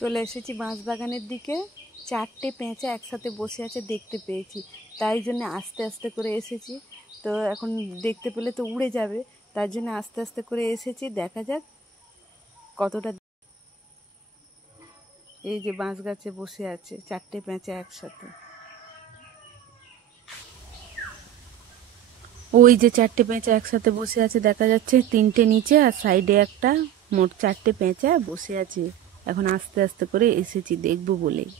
চলে এসেছি বাঁশবাগানের দিকে। চারটে পেঁচা একসাথে বসে আছে দেখতে পেয়েছি, তাই জন্য আস্তে আস্তে করে এসেছি। তো এখন দেখতে পেলে তো উড়ে যাবে, তার জন্য আস্তে আস্তে করে এসেছি। দেখা যাক কতটা। এই যে বাঁশ গাছে বসে আছে চারটে পেঁচা একসাথে। ওই যে চারটে পেঁচা একসাথে বসে আছে দেখা যাচ্ছে, তিনটে নিচে আর সাইডে একটা, মোট চারটে পেঁচা বসে আছে। এখন আস্তে আস্তে করে এসেছি দেখবো বলেই।